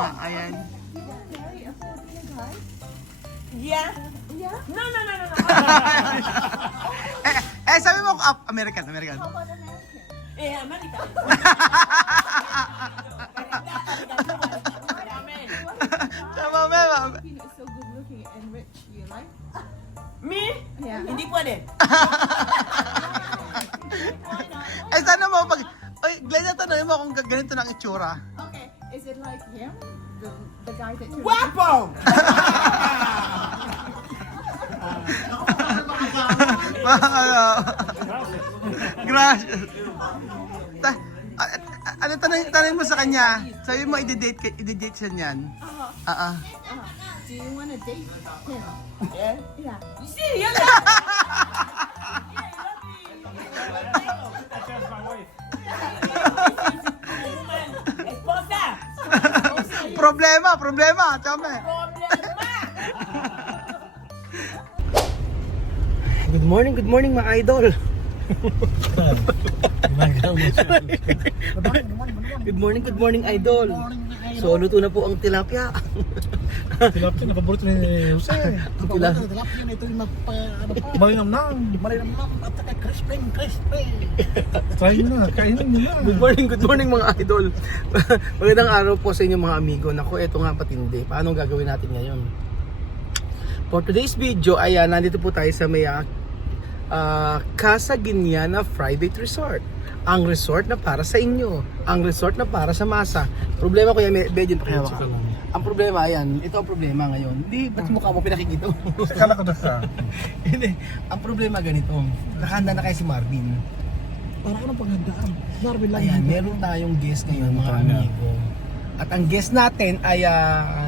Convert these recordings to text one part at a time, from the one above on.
tama. Ayan. Yeah. Yeah. No. Sabi mo, American. Eh, American. Tama, ma'am. Filipino is so good looking and rich. You like? Me? Yeah. Hindi pwede. Sana mo, Glenda, tanongin mo kung ganito ng itsura. Okay. Is it like him? The guy that you're Guapo! Gracias. Ano tanongin mo sa kanya? Sabi mo, i-date siya niyan. Do you want to date him? Yeah? Yeah. You see, you're Esposa! Problema, chame. Good morning mga idol. Good morning idol. So luto na po ang tilapia. Tilapia na paborito ni Jose. Tilapia. Tilapia na ito yung malinamnam at saka crispy. Try nyo na, kainin nyo na. Good morning mga idol. Magandang araw po sa inyo mga amigo. Naku, eto nga patindi. Paano gagawin natin ngayon? For today's video ay nandito po tayo sa may Casa Guiniana Private Resort. Ang resort na para sa inyo. Ang resort na para sa masa. Problema ko yan, medyo pakihawa ka. Ang problema, ayan, ito ang problema ngayon. Hindi, ba't mukha mo pinakikita? Kala ko na sa. Hindi, ang problema ganito. Nakahanda na kayo si Marvin. Para ka ng paghandaan. Marvin lang. Ayan, meron tayong guest ngayon mga amigo. At ang guest natin ay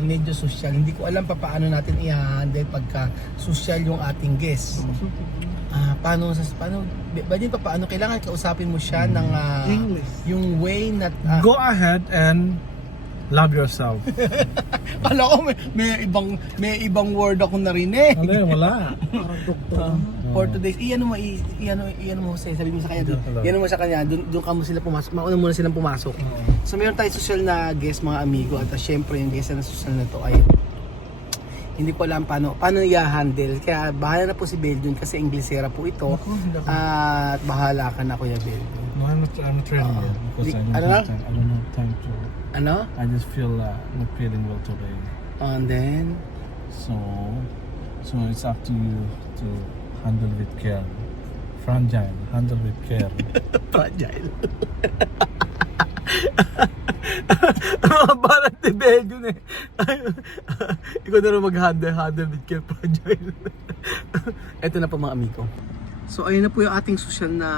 medyo social. Hindi ko alam pa paano natin i-handle pagka social yung ating guest. Paano paano kailangan kausapin mo siya ng English. yung way na Go ahead and love yourself. Alam ko may ibang word ako narinig. Ano yun, wala. Parang doktor. For today's, iyan mo Jose, sabi mo sa kanya, iyan mo sa kanya, doon ka mo sila pumasok, mauna muna silang pumasok. So mayroon tayong social na guest mga amigo at syempre yung guest na social na to ay hindi ko alam paano i-handle. Kaya bahala na po si Beldun kasi Inglesera po ito. At bahala ka na Kuya Beldun. No, I'm not training yet because I don't have time to. Ano? I just feel not feeling well today. And then, So it's up to you to handle with care. Fragile, handle with care. fragile. Mga barat ni Beldun eh. Ikaw na rin mag-handle with care, fragile. Ito na po mga amigo. So ayun na po yung ating social na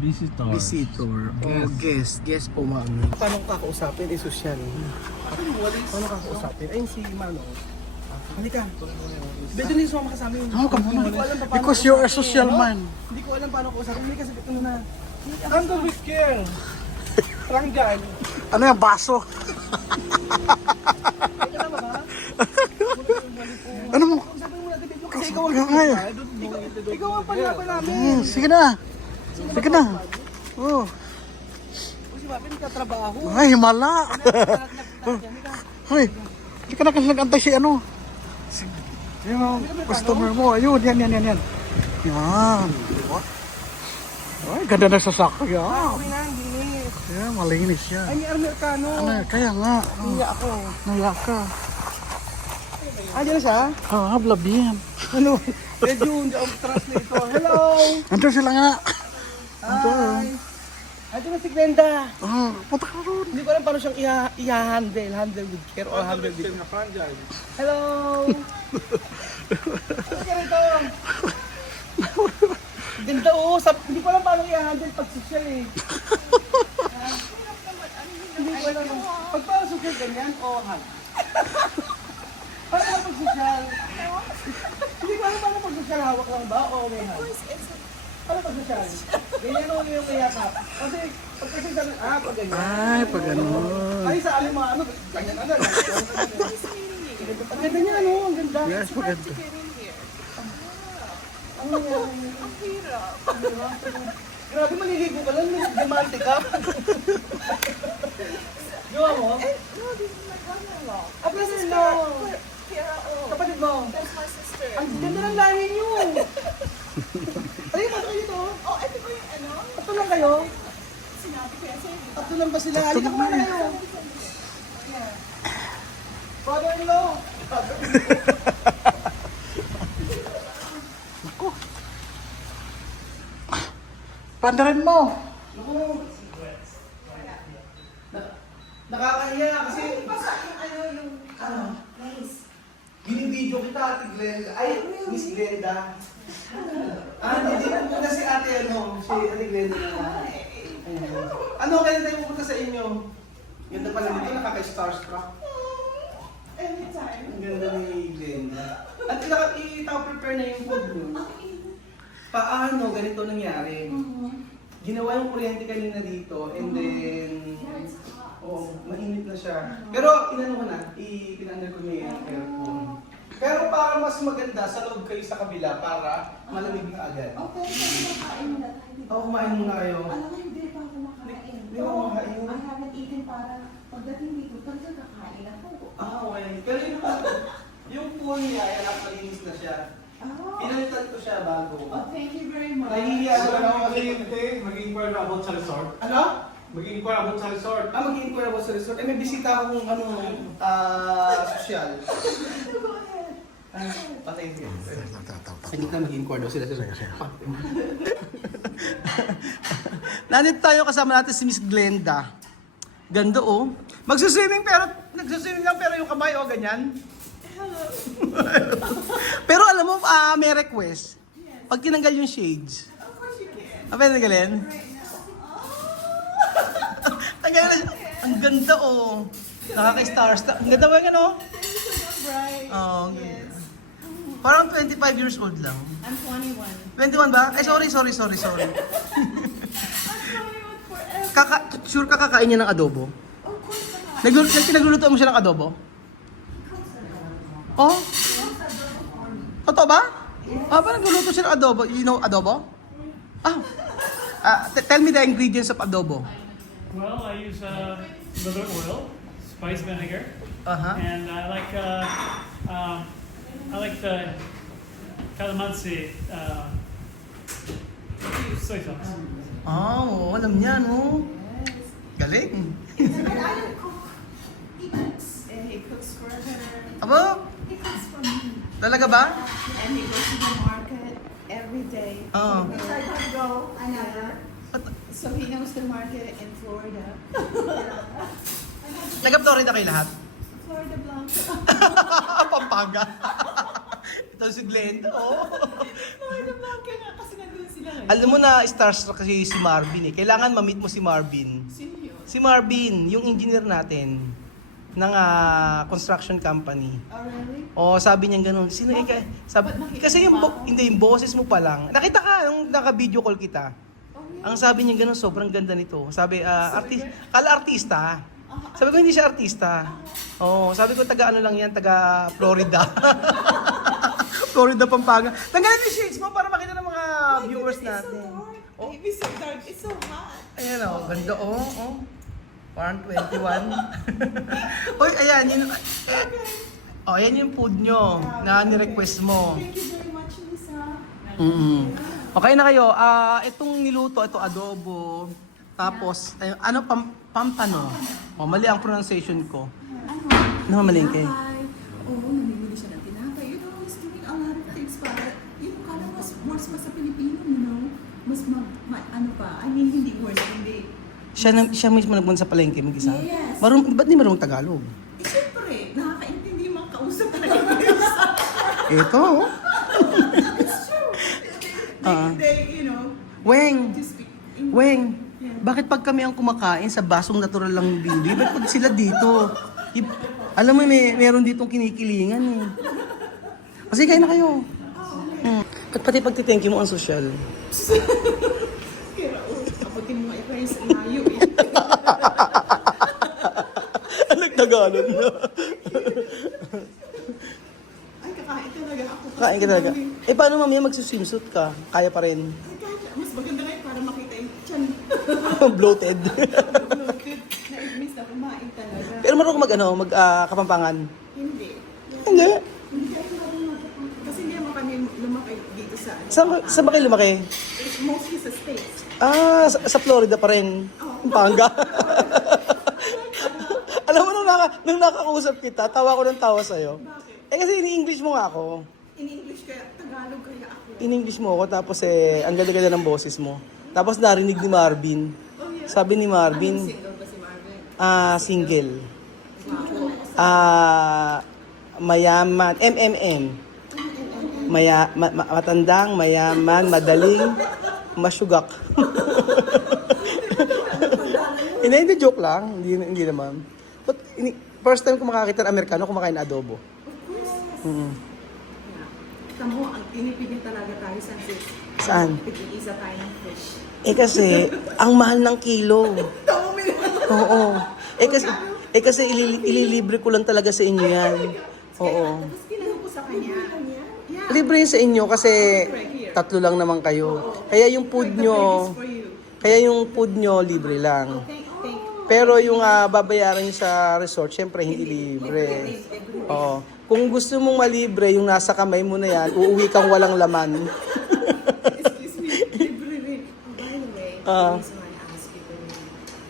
visitor o guest po mga amigo. Paano kakausapin? Social. Paano kakausapin? Ayun si Mano. Halika. Beto ni sumama ka sa amin. Because you're a social man. Hindi ko alam paano kausapin. Halika sa ito na. Handle with care. Fragile. Ano yung baso? Ano mo? Kasi ikaw ang ikaw ang palaban namin. Sige na. Oh. Si Mapin katrabaho. Ay, himala. Hoy, hindi ka na kasi nag-antay si ano. Yung customer mo. Ayun, yan. Yan. Ay, ganda na sasakyan. Yeah, malinis yan. Ay, ni Amerikano. Ano, kaya nga. Iya ako. Naya ka. Diyan na siya? Habla bien. Ano? Medyo hindi ako translator. Hello! Andun sila nga. Hi! Ito na si Glenda. Punta ka ron. Hindi ko alam paano siyang handle with care or handle with Fragile. Hello! Ano ka rito? Ganda hindi ko alam paano i-handle pag social eh. Hindi ko alam. Pag paano social ganyan o hug? Paano pag social? Hindi ko alam paano pag social, hawak lang ba o may hug? Paano pag social? Ganyan o yung kayakap. Kasi pag kasi sabi, pag ganyan. Ay, pag ganun. Ay, sa aling mga ganyan agad. Ang ganda niya, ang ganda. Yes, maganda. Ang hirap. Grabe, maliligo ka lang. Diamante ka. Gawa mo? No, this is my brother-in-law. Ah, brother-in-law. Kira, oh. Kapatid mo. That's my sister. Ang ganda ng lahi niyo. Ay, paano kayo to? Oh, ito ko yung ano? Tatlo lang kayo? Sinabi ko yan sa'yo. Tatlo lang ba sila? Halika ko na kayo. Father-in-law. Pandarin mo. Naku. Nakakahiya kasi Basta yung ano, yung ano? nice. Binibidyo kita, Ate Glenda. Ay, Miss Glenda. Hindi po muna si Ate, si Ate Glenda na. Ayun. Ano, kailan tayo pupunta sa inyo? Ganda pala nito, nakaka-starstruck. Anytime. Ang ganda ni Glenda. At ita-prepare na yung food mo. Paano ganito nangyari? Ginawa yung kuryente kanina dito and then mainit na siya. Pero inano ko na, pinandar ko niya yung aircon. Pero para mas maganda, sa loob kayo sa kabila para malamig na agad. Okay, so kumakain muna tayo dito. Kumain muna kayo. Alam mo, hindi pa ako kumakain. Hindi pa kumakain? I haven't eaten para pagdating dito, talaga kakain ako. Okay. Pero yung pool niya, ay nakalinis na siya. Oh, Pinalitan ko siya bago. thank you very much. Nahihiya So, ako ano lang kasi mag-inquire about sa resort? Ano? Mag-inquire about sa resort. Mag-inquire ako sa resort. May bisita akong sosyal. Patay siya. Hindi na mag-inquire daw sila sa resort. Nandito tayo kasama natin si Miss Glenda. Ganda oh. Magsuswimming pero, nagsuswimming lang pero yung kamay ganyan. Pero alam mo, may request. Pag tinanggal yung shades. Of course you can. Pwede tanggalin? Tanggalin na siya. Ang ganda oh. Nakaka-stars. Ang ganda ba yung ano? Right. Oh, parang 25 years old lang. I'm 21. 21 ba? Ay, sorry. I'm 21 forever. Sure ka kakain niya ng adobo? Of course not. Pinagluluto mo siya ng adobo? Oh? Totoo ba? Parang nagluluto siya ng adobo. You know adobo? Tell me the ingredients of adobo. Well, I use liver oil, spice vinegar, Uh-huh. and I like the calamansi soy sauce. Oh, alam niya, no? Galing. And I don't cook. He cooks. And he cooks for her. Aba, He cooks for me. talaga ba? And he goes to the market every day. Oo. Which I don't go. I never. So he knows the market in Florida. Taga-Florida kayo lahat? Florida Blanca. Pampanga. Ito si Glenda, oh. Florida Blanca nga kasi nandun sila ngayon. Alam mo na starstruck kasi si Marvin eh. Kailangan ma-meet mo si Marvin. Sino yun? Si Marvin, yung engineer natin ng construction company. Oh, really? Oh, sabi niya gano'n. Sino Bakit? sabi, Ba't nakita kasi mo ba ako? hindi yung boses mo pa lang. Nakita ka nung naka-video call kita. Oh, really? Ang sabi niya gano'n, sobrang ganda nito. Sabi, artista. Sabi ko hindi siya artista. Oh, sabi ko taga ano lang yan, taga Florida. Florida, Pampanga. Tanggalin yung shades mo para makita ng mga viewers natin. Oh. It's so dark. It's so hot. Ayan oh, ganda oh. Parang 21. Uy, ayan, yun. Ayan yung food nyo na ni-request mo. Thank you very much, Lisa. Okay na kayo. Itong niluto, ito adobo. Tapos, ano, pampano. Mali ang pronunciation ko. Ano mamalingke? Oo, namimili siya ng tinapay. You know, he's doing a lot of things para, kala mas worse pa sa Pilipino, Mas ano pa, I mean, hindi worse, hindi. Siya mismo nagpunta sa palengke mag-isa? Yes. Ba't di marunong Tagalog? Siyempre, nakakaintindi yung mga kausap na Ito oh. It's true. They, Weng! just speak English. Weng! Bakit pag kami ang kumakain sa basong natural lang ng bindi, ba't pag sila dito? Alam mo, meron ditong kinikilingan eh. Kasi kain na kayo. Ba't pati pagtithank you mo ang social? Kaya, kaputin mo ito yung sinayo eh. Nagtagalog na. Ay, kakain talaga ako. Kain ka talaga. Paano mamaya magsuswimsuit ka? Kaya pa rin. Ay, kahit, mas maganda ngayon para makita yung Bloated. Na-miss na kumain talaga. Pero marunong Kapampangan? Hindi. Hindi. Hindi ako marunong kasi hindi naman kami lumaki dito sa Saan ba kayo lumaki? mostly sa States. Sa Florida pa rin. Pampanga. Alam mo, nung nakakausap kita, tawa ko ng tawa sa'yo. Bakit? Kasi ini-English mo nga ako. In English kaya, Tagalog kaya ako. In-English mo ako, tapos ang ganda-ganda ng boses mo. Tapos narinig ni Marvin. Sabi ni Marvin, Single ba si Marvin? single. Mayaman, MMM. Matandang, mayaman, madaling, masyugak. Hindi, joke lang. Hindi naman. But, first time ko makakita ng Amerikano kumakain ng adobo. Tamo, ang tinipid niya talaga tayo sa sis. Saan? Tig-iisa tayo ng fish. Kasi, ang mahal ng kilo. Tamo, may Oo. Kasi ililibre ko lang talaga sa inyo yan. Oo. Tapos kinano ko sa kanya. Yeah. Libre yun sa inyo kasi 3 lang naman kayo. Kaya yung food nyo, For you. libre lang. Thank Pero yung babayaran nyo sa resort, syempre hindi libre. Oo. Kung gusto mong malibre, yung nasa kamay mo na yan, uuwi kang walang laman. Excuse me, libre rin. Oh, by the way, the reason why I asked you to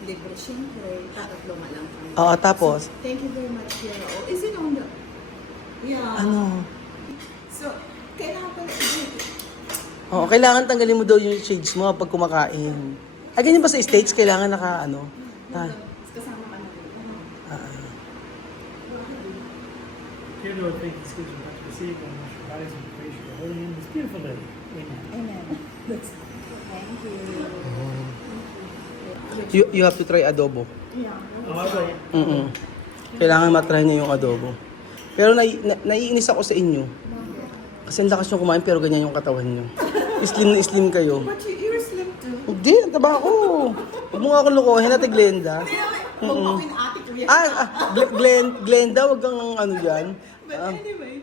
libre, syempre, tatatlo nga lang kami. Oo, tapos, Thank you very much, Piero. Is it on the... Yeah. ano? So, kailangan pala Oo, kailangan tanggalin mo daw yung shades mo pag kumakain. Ganyan ba sa States, kailangan kasama ka na rin. Here, Lord, thank you, excuse me, not to receive and not to rise and praise your holy name this beautiful day. Amen. Amen. Thank you. You have to try adobo. Oh, okay. Kailangan matry niya yung adobo. Pero naiinis ako sa inyo. Kasi ang lakas nyo kumain pero ganyan yung katawan nyo. Slim na slim kayo. But you're slim too. Hindi, ang taba ko. Huwag mo nga akong lukohin, Ate Glenda. Huwag mo ako ate ko yan. Glenda, huwag kang ano dyan. But anyway,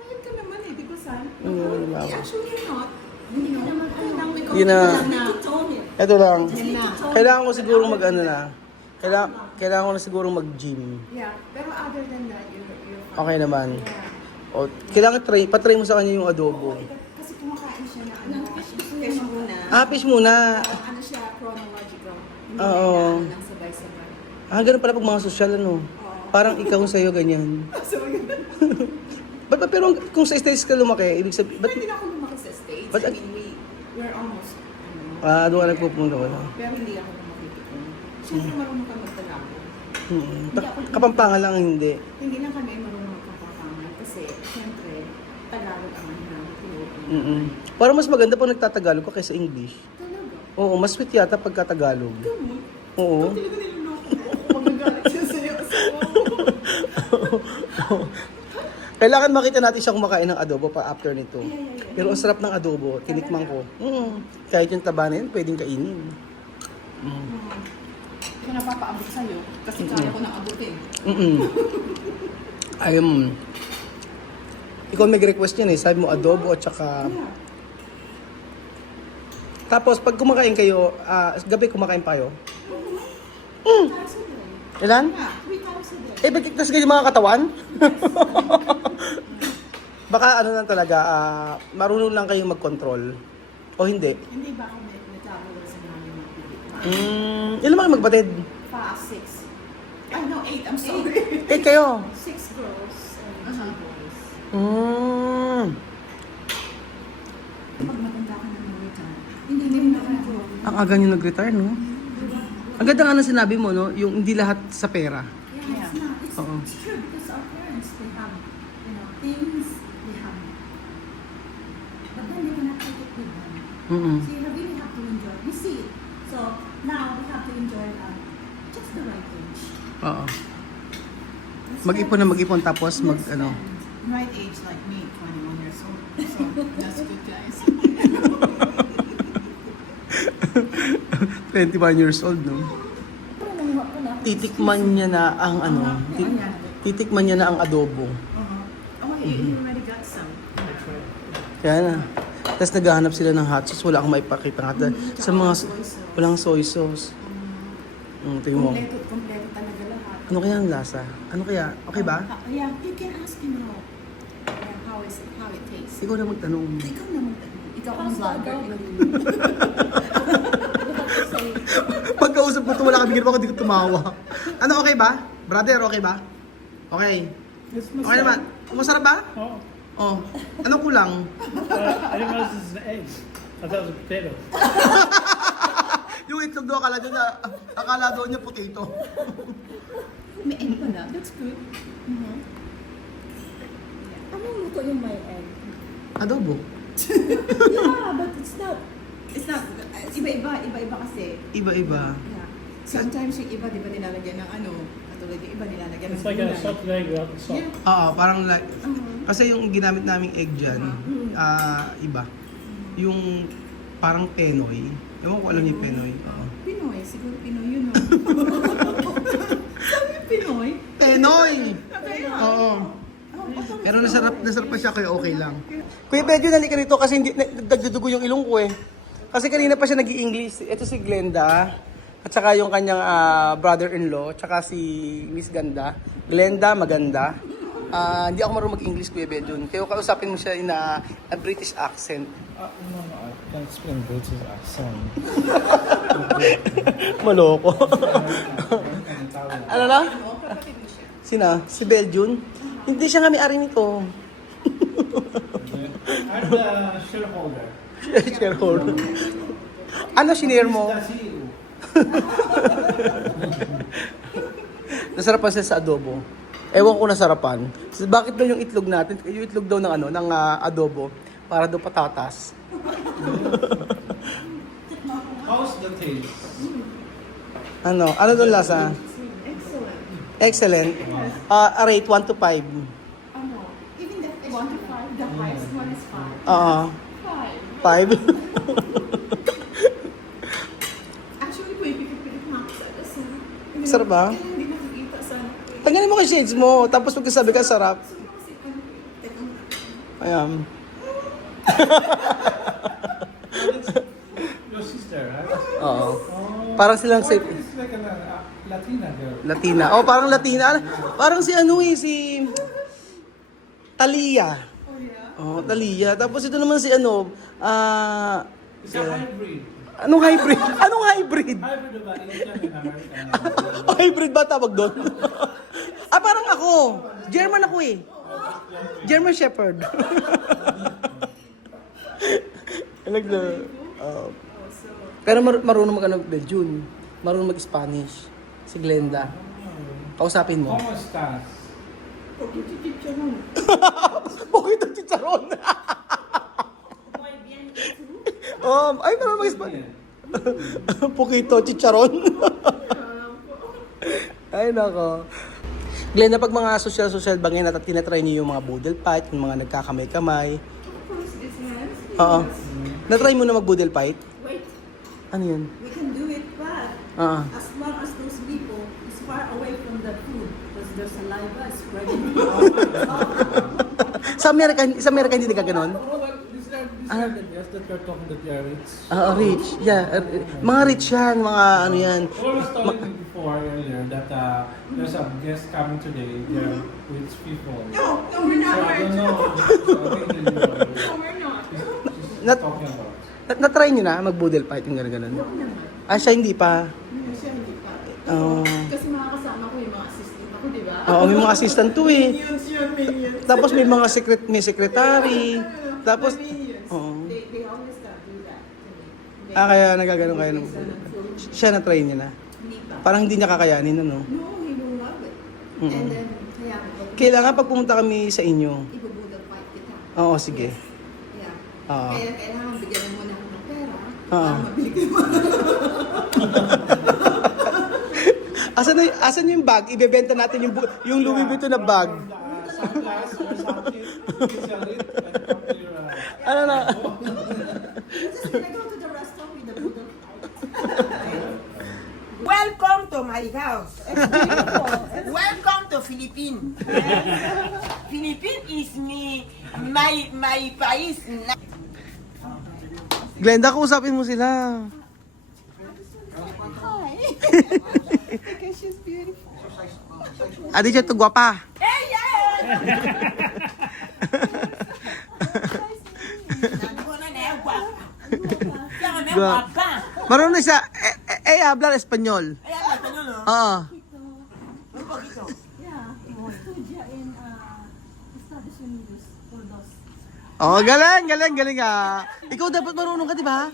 payag ka naman di ba, San? naman ako. Actually, you're not. Kailangan may Yun na. tone it. Ito lang. Yan na. Kailangan ko siguro kailangan ko na siguro mag-gym. Yeah, pero other than that, you're fine. Okay naman. O, kailangan patry mo sa kanya yung adobo. Kasi kumakain siya na fish muna. Fish muna. Ano siya, chronological. Hindi Oo. na lang sabay-sabay. Ganun pala pag mga sosyal, ano? Parang ikaw sa'yo, ganyan. Pero kung sa States ka lumaki, ibig sabihin, Pwede na ako lumaki sa States. But- I mean, we're almost, doon ka nagpupunta wala. pero hindi ako lumaki dito. Siyempre marunong ka magtagalog. Kapampangan lang hindi. Hindi lang kami marunong magkapapangan kasi siyempre, Tagalog ang namin. Parang mas maganda pag nagtatagalog ka kaysa English. Talaga? Oo, mas sweet yata pagka Tagalog. Gamot? Oo. Talaga niloloko mo ako. Magagalit siya sa'yo. Kailangan makita natin siya kumakain ng adobo pa after nito. Pero ang sarap ng adobo, tinikman ko. Kahit yung taba na yun, pwedeng kainin. Ito napapaabot sa'yo kasi kaya ko nang abutin. Ikaw mag-request yan sabi mo adobo at saka... Tapos pag kumakain kayo, gabi kumakain pa kayo? Ilan? 3 times a day. Bakit kasi kayo mga katawan? Baka ano lang talaga, marunong lang kayong mag-control. O hindi? Hindi ba ako nagkakaroon sa namin mga Ilan mga magbatid? 6. Ay, no, 8. I'm sorry. 8 kayo? 6 girls and 2 boys. Pag matanda ka na mag-retire, hindi na ako. Ang aga nyo nag-retire, no? Ang ganda nga na sinabi mo, no? Yung hindi lahat sa pera. Yeah, it's not. Oo. It's true because our parents, they have, things they have. But then they cannot take it with them. So you really have to enjoy. We see it. So now we have to enjoy just the right age. Oo. Mag-ipon na mag-ipon tapos Right age like me, 21 years old. So that's good, guys. 21 years old, no? Titikman niya na ang titikman niya na ang adobo. Oh, you already got some. Kaya na. Tapos naghahanap sila ng hot sauce. Wala akong maipakita nga. Sa mga... Soy sauce. Walang soy sauce. Tingin mo. Kompleto talaga lahat. Ano kaya ang lasa? Ano kaya? Okay ba? Yeah, you can ask him how it tastes. Ikaw na magtanong. Ikaw naman. Ikaw ang vlogger. Pagkausap mo ito, wala kami ginawa, hindi ko tumawa. Ano, okay ba? Brother, okay ba? Okay. It's Okay naman. Masarap ba? Oh, Oh. Ano kulang? I didn't realize this is an egg. I thought it was a potato. Yung itlog doon, akala doon niya potato. May egg pala. That's good. Anong luto yung may egg? Adobo. Yeah, but it's not. Iba-iba kasi. Iba-iba. Yeah. Sometimes yung iba, di ba nilalagyan ng ano, katulad yung iba nilalagyan ng It's like a salted egg without the salt. Yeah. Oo, parang like, kasi yung ginamit naming egg dyan, iba. Yung parang Penoy. Ewan ko alam niyo yung Penoy. Oo. Pinoy, siguro Pinoy yun, no? Sabi yung Pinoy? Penoy! Oo. Pero nasarap pa siya kaya okay lang. Kuya Bedyo, nalika rito kasi hindi nagdudugo yung ilong ko eh. Kasi kanina pa siya nag-i-English. Ito si Glenda. At saka yung kanyang brother-in-law. Tsaka si Miss Ganda. Glenda, maganda. Hindi ako marunong mag-English, Kuya Bedyo. Kaya kausapin mo siya in a British accent. No, I can't speak in British accent. Maloko. Ano na? Sina? Si Beljun? Hindi siya nga may-ari nito. I'm the shareholder. Shareholder. Ano sinare mo? The CEO. Nasarapan siya sa adobo. Ewan ko nasarapan. Bakit daw yung itlog natin, yung itlog daw ng ano, ng adobo, para daw patatas. How's the taste? Ano daw lasa? Excellent. Rate 1 to 5. Ano? Even the 1 to 5, the highest one is 5. 5. Actually, pipikit-pikit na ako sa lasang. Sarap ba? Kaya hindi nakikita sa ano. Tanggalin mo kay shades mo, tapos magkasabi ka sarap. Siguro kasi ano, tekang Ayan. Your sister, right? Oo. Parang silang Oh, safe. it's like a Latina girl. Latina. Oh, parang Latina. Parang si ano eh, si Talia. Oh, Talia. Tapos ito naman si ano, It's a hybrid. anong hybrid? Anong hybrid? Hybrid of Asian and American. Hybrid ba tawag doon? Parang ako. German ako eh. German Shepherd. Pero marunong mag-ano, Belgian. Marunong mag-Spanish. Si Glenda. Kausapin mo. ¿Cómo estás? Poquito chicharon. Ay, marunong mag-Spanish. Poquito chicharon. Ay, nako. Glenda, pag mga social bangin at tinatry niyo yung mga boodle fight, yung mga nagkakamay-kamay. Oo. Natry mo na mag-boodle fight? Wait, Ano yun? we can do it, but Oo. as long as those people is far away from the food, because their saliva is spreading. Sa Amerika hindi nagkaganon? Oh, well, these are the guests that you're talking that they are rich. Rich. Yeah. Mga rich yan. Mga ano yan. I was telling you before earlier that there's a guest coming today. They're rich people. No, we're So I don't know. we're not. She's Nat- talking about. Na-try nyo na mag-boodle fight yung gano'n? Siya hindi pa. Siya hindi pa. Oo. Kasi makakasama ko yung mga assistant ako, di ba? Oo, may mga assistant to eh. Minions. Tapos may mga may secretary. Tapos, oo. They always do that to me. Kaya nagaganon kayo ng Hindi siya na-try niya na. pa. Parang hindi niya kakayanin, ano? No, he will love it. Mm-mm. And then, kaya Kailangan pag pumunta kami sa inyo. ibubudol fight kita. Oo, sige. Yeah. Oo. Kaya kailangan bigyan mo muna ako ng pera Oo. para mabili ko mo. Asan yung bag? Ibebenta natin yung Louis Vuitton na bag. Sunglass or something. You sell it and come to your. Ano na? Just gonna go to the restaurant with the budol fight. Welcome to my house. Welcome to Philippines. Philippines is my place. Glenda, kausapin mo sila. Hi. Because she's beautiful. Adi siya to guwapa. Marunong siya, hablar Espanyol. Oo. Yeah, estudia en Estados Unidos por dos. Oh, galing ah. Ikaw dapat marunong ka, di ba?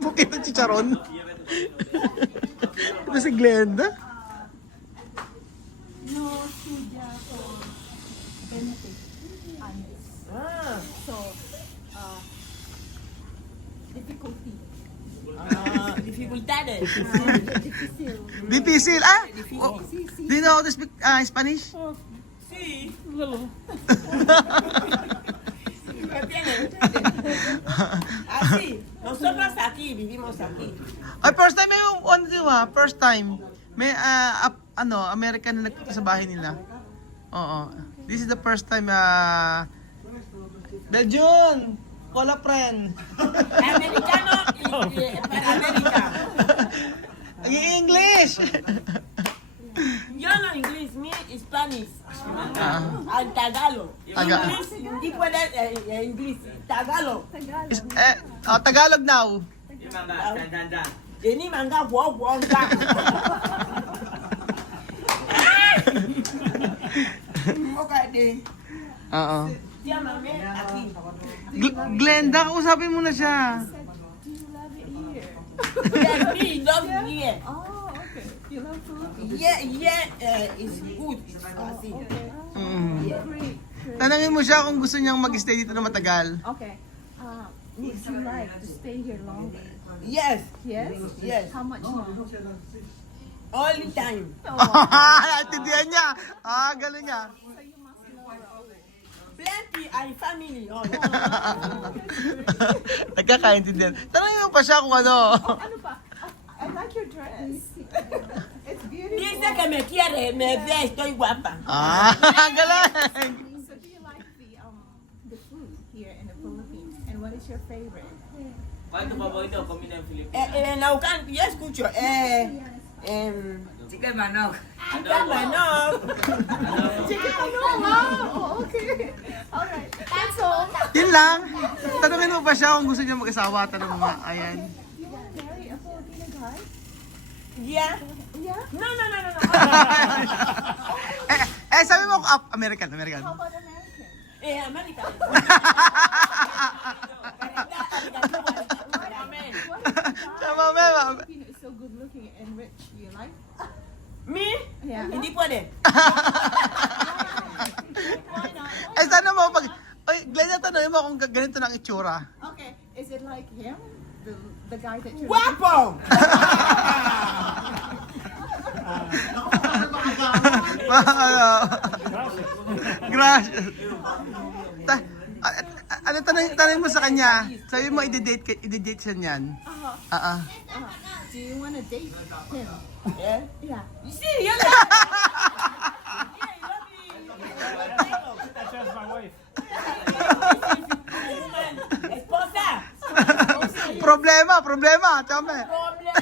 Bukit ng chicharon. Ito si Glenda. No estudia por benefit años. So, difficulty. Dificultades. Difícil. Difícil. Oh, do you know how to speak Spanish? Sí. Así, nosotros aquí, vivimos aquí. Ay, first time may first time. May American na nagpunta sa bahay nila. Oo. This is the first time Belgian! Hola, friend! Americano para América. English! Yo no inglés, mi Spanish. Al Tagalog. Inglés, hindi pwede inglés. Tagalog. Tagalog now. Ini mangga buang ga. Moga de. Oo. Dia mame aquí. Glenda, kausapin mo na siya. Do you love it here? Yeah, me love here. Oh, okay. You love Philippines? It's good. Así. Great. Tanangin mo siya kung gusto niyang mag-stay dito na matagal. Okay. Would you like to stay here longer? Yes, Yes? Yes. How much more? all the time. Naintindihan niya. Galing nga. So you must know Raul. Plenty and family. Oh. Nagkakaintindihan. Tanangin mo pa siya kung ano. Ano pa? I like your dress. It's beautiful. Dice que me quiere, me ve, estoy guapa. Galing. So do you like the food here in the Philippines? And what is your favorite? ¿Cuál es tu favorito comida en Filipinas? Naucan, yo escucho. Chicken manok. Manok. Oh, okay. All right. That's all. Yun lang. Tanungin mo pa siya kung gusto niya mag-asawa. Tanong mo nga. Ayan. You want to marry a Filipino guy? Yeah. Yeah. No. Sabi mo American. How about American? América. Amen. Tama, ma'am. Filipino is so good looking and rich. You like? Me? Yeah. Hindi pwede. Why not? Sana mo pag... Oy, Glenda, tanongin mo kung ganito ng itsura. Okay. Is it like him? The guy that you're Guapo! Gracias. Ano tanongin mo sa kanya? Sabi mo i-date siya niyan. Do you want to date him? Yeah. Yeah. You see, you love That's just my wife. Esposa. Problema. Tama. Problema.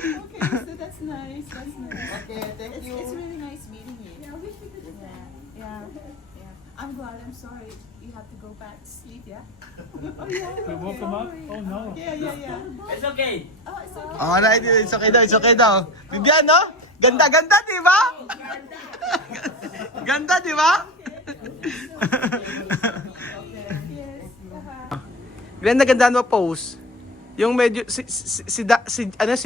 Okay, so that's nice. That's nice. Okay, thank you. It's really nice meeting you. Yeah, we should do that. Yeah. I'm glad. I'm sorry. You have to go back to sleep. Yeah. We woke him up. Oh no. Yeah. It's okay. Oh, it's okay. Alright, it's okay daw. Bibian, no? Ganda, di ba? Ganda, di ba? Yes. Glenda, ganda mo pose. Yung medyo si Dactive. Ayan,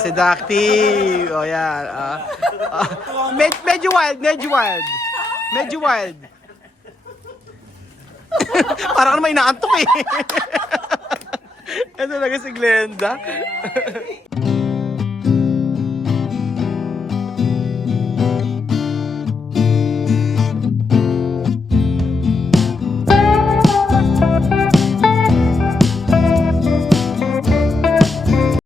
si Dactive. O yan. Medyo wild. Parang may inaantok eh. Ito talaga si Glenda.